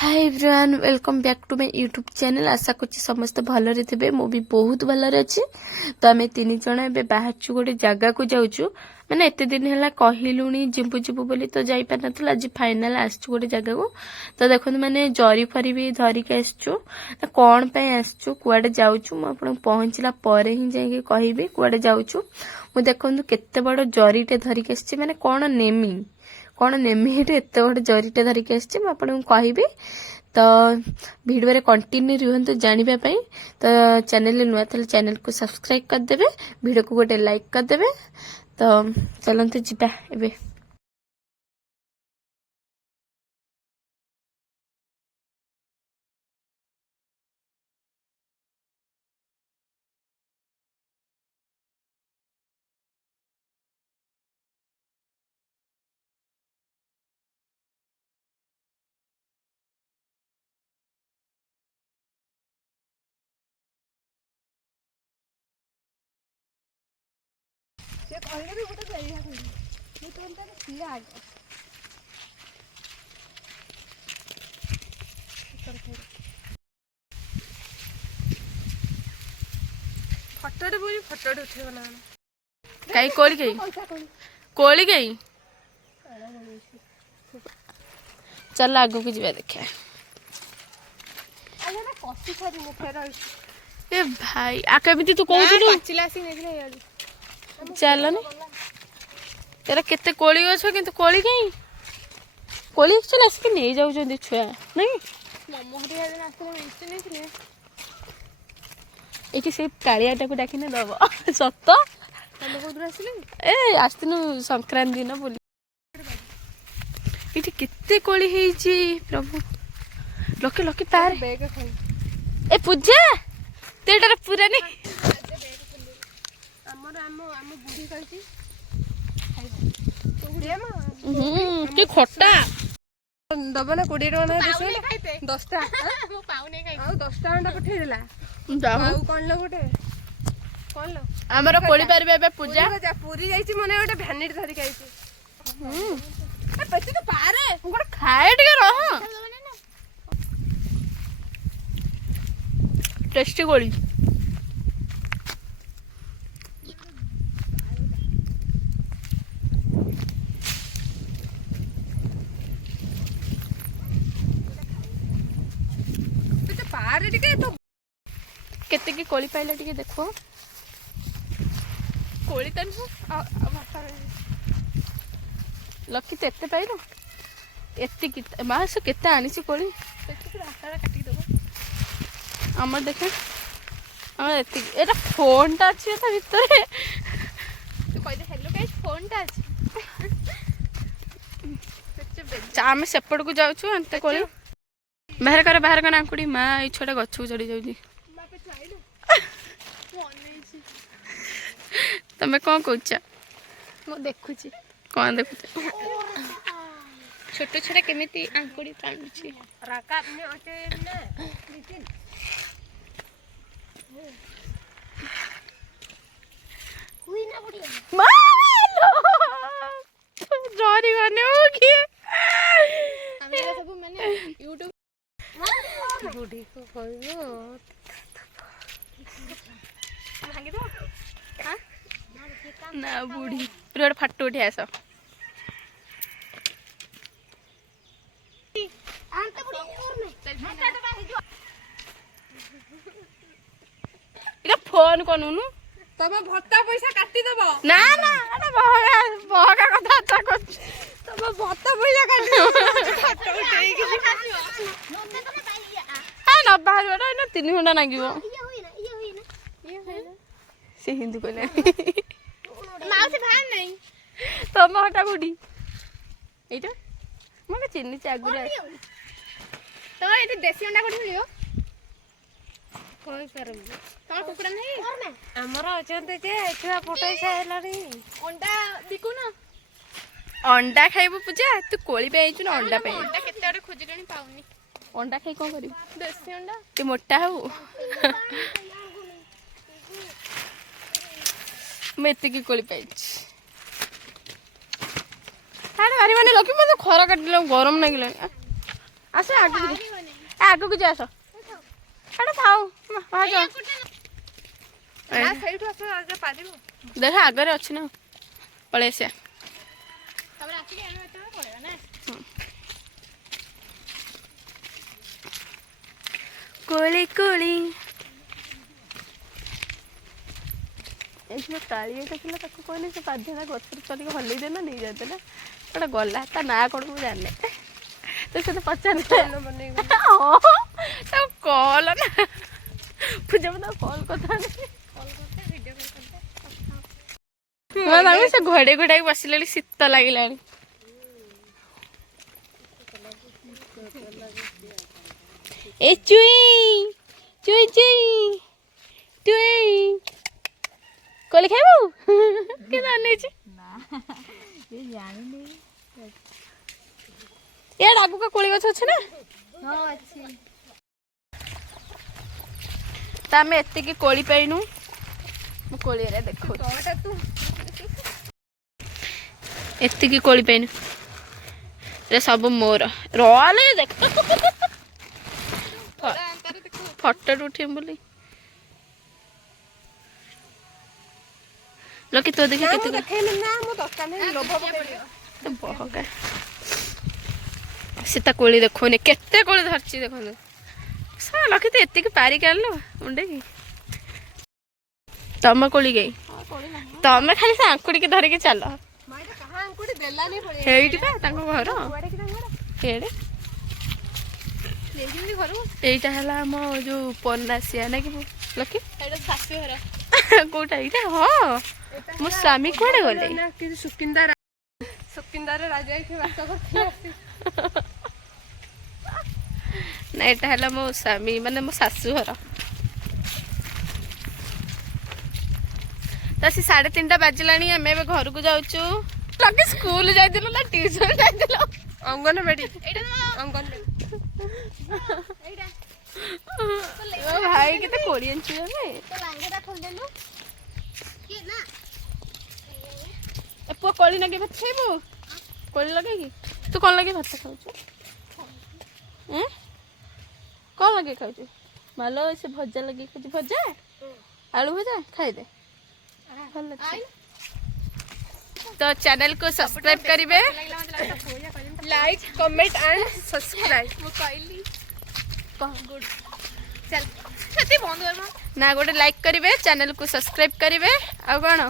Hi everyone welcome back to my YouTube channel. आशा करछि समस्त भलरे थे। मु भी बहुत भलरे अच्छी। तो आम तीन जन ए बाहर गोटे जगह को जाऊँ मैंने एत दिन है कहलुणी जीवु जीवु बोली तो जापार ना आज फाइनाल आसचु गोटे जगह को। तो देखो मैंने जरी फरी भी धरिक आसचु कौन पे आसचु कुआडे जाऊँ मुझे पहुँचला पर ही जाइए कहबी कुआडे जाऊँ। मु देखो केते बड़ जरीटे धरिक आसछि माने कौन नेमी एत बड़े जरीटे धरिक आसछि आपको कहबी। तो भिडियो रे कंटिन्यू रुहतु जानापी। तो चैनल नुआ थे चैनल को सब्सक्राइब करदे वीडियो को गोटे लाइक करदे। तो चलते जीवा एबे। फटोटे बोली फटोटे उठेब ना कई कोली गई चल आगो को जीवा देखा। ए भाई आके तू कहू चल तेरा केते कोली गछ किंतु कोली कहीं कोली चल आसिक नहीं जाऊ छुआ नहीं ये से कालियाटा को डाकिने दब सत ए आसनु संक्रांति दिन बोली ये केते कोली हेची प्रभु लके लके तार ए पूजा तेटार पूरा नहीं कि खट्टा दब ना 20 टका 10 टा 10 टा पठेदेला कौन लो गोटे कौन लो आमर कोली पारे पूजा पूरी जाइछि मने गोटे भ्यानिट धरि खाइछि पति तो पारे गोटे खाए टिके रह टेस्टी कोली पारे टिके तो केते की कोली पाइला टिके देखो कोली तन लकी तो एते पाइलो एते की मास केते आनिसी कोली काटी दबो हमर देखे हमर एते एटा फोन ता अछि त भितरे तू कहि दे हेलो गाइस फोन ता अछि आम सेपट को जाऊँ अंत कोली बाहर कर आंकुड़ी माँ ये छोटा गछ को चढ़ी जाऊँ तमें कौन कौच देखु कौन देखु छोट छोटा केमिति आंकुड़ी टाणुछि राका ने अटे ना नितिन हुई ना बढ़िया मालो जरी गने हो कि हम ये सब माने YouTube बुढ़ी को कहबो भांगी दो हां ना बुढ़ी रोड फट उठे आस फोन कनुनु तब भत्ता पैसा काटी दबो ना ना अरे बहगा कथा कर तब भत्ता पैसा काटी दबो फटो उठेई कि ना बाहर बड़ा ना 3 घंटा लागिवो से हिंदी कहले माउसी भान नहीं तम हटा बुढ़ी एटा मने चिन्नी चागुरा तो ये देसी अंडा कोठी मिलियो कोई करम तम कुकुड़ा नहीं हमर अचंते जे छुआ फोटो साइलानी अंडा बिकु ना अंडा खाइबो पूजा तू कोली पे आइछु ना अंडा पे अंडा केते अडे खोजिलेनी पाउनी अंडा खाई कोन करिव देसी अंडा ते मोटा हो मैं एते की कोली पाइछ अरे मारी माने लकी मते खरा काटिलो गरम लागिला ଆସ ଆଗକୁ ଯା ଆସ ଏଟା ଥାଉ ଦେଖ ଆଗରେ ଅଛି ନା ପଳେଇ ଆସିବା କୋଳି କୋଳି ଏଇଠି କାଳିଆଟା ଥିଲା ତାକୁ କହିଲେ ସେ ପାଦଟା ଗଛରେ ଚଳିକି ହଲେଇ ଦେଲା ନେଇ ଯାଇଥିଲା ଗୋଟେ ଗଲା ତା ନାଁ କ'ଣ ମୁଁ ଜାଣିନି ତ ସେତେ ପଚାରି ହଁ ତାକୁ କଲ ନା ପୂଜା ତାକୁ କଲ୍ କରିଥାନ୍ତି ସେ ଘୋଡ଼େଇ ଘୋଡ଼ାଇ ବସିଲେଣି ଶୀତ ଲାଗିଲାଣି ଏ ଚୁଇ ଚୁଇ ଚୁଇ ଚୁଇ କୋଳି ଖାଇବୁ କିଏ ଅନେଇଛି ଇଆଡ଼େ ଆଗକୁ କୋଳି ଗଛ ଅଛି ନା ତ ଆମେ ଏତିକି କୋଳି ପାଇନୁ ମୁଁ କୋଳିରେ ଦେଖୁ ଏତିକି କୋଳି ପାଇନୁ ଏ ସବୁ ମୋର ରହଲେ ଦେଖ ଫଟୋ ଉଠେଇବୁ ବୋଲି ଲକି ତୋ ଦେଖି କେତେ ସୀତା କୋଳି ଦେଖୁନି କେତେ କୋଳି ଧରିଛି ଦେଖନ୍ତୁ ଲକି ତ ଏତିକି ପାରିକି ଆଣିଲ ମୁଣ୍ଡେକି ତମ କୋଳି ଗାଇ ତମେ ଖାଲି ସେ ଆଙ୍କୁଡ଼ିକି ଧରିକି ଚାଲ ହେଇଠି ବା ତାଙ୍କ ଘର ଏଇଟା ହେଲା ଆମ ଯୋଉ ପନାସିଆ ନା କି ଲକି ଶାଶୁଘର କୋଉଟା ଏଇଟା ହଁ ମୋ ସ୍ୱାମୀ କୁଆଡେ ଗଲେ ନା ଏଇଟା ହେଲା ମୋ ସ୍ୱାମୀ ମାନେ ମୋ ଶାଶୁଘର ତ ସେ 3:30 ବାଜିଲାଣି ଆମେ ଏବେ ଘରକୁ ଯାଉଛୁ ଲକି ସ୍କୁଲ ଯାଇଥିଲୁ ନା ଟ୍ୟୁସନ ଯାଇଥିଲୁ ଅଙ୍ଗନବାଡି ଭାଇ କେତେ କୋଳି ଆଣିଛୁ ପୁଅ କୋଳି ଲଗେଇ ଭାତ ଖାଇବୁ କୋଳି ଲଗେଇକି ତୁ କ'ଣ ଲଗେଇ ଭାତ ଖାଉଛୁ କ'ଣ ଲଗେଇ ଖାଉଛୁ ଭଲ ସେ ଭଜା ଲଗେଇ ଖାଉଛୁ ଭଜା ଆଳୁ ଭଜା ଖାଇଦେ ଭଲ तो चैनल को सब्सक्राइब करिवे लाइक कमेंट एंड सब्सक्राइब ना गोटे लाइक करिवे चैनल को सब्सक्राइब करिवे आ कोन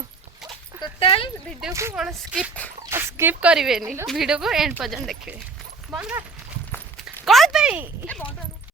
टोटल वीडियो को कोन स्किप करिवे नी वीडियो को एंड पर्यंत देखिवे बंद कर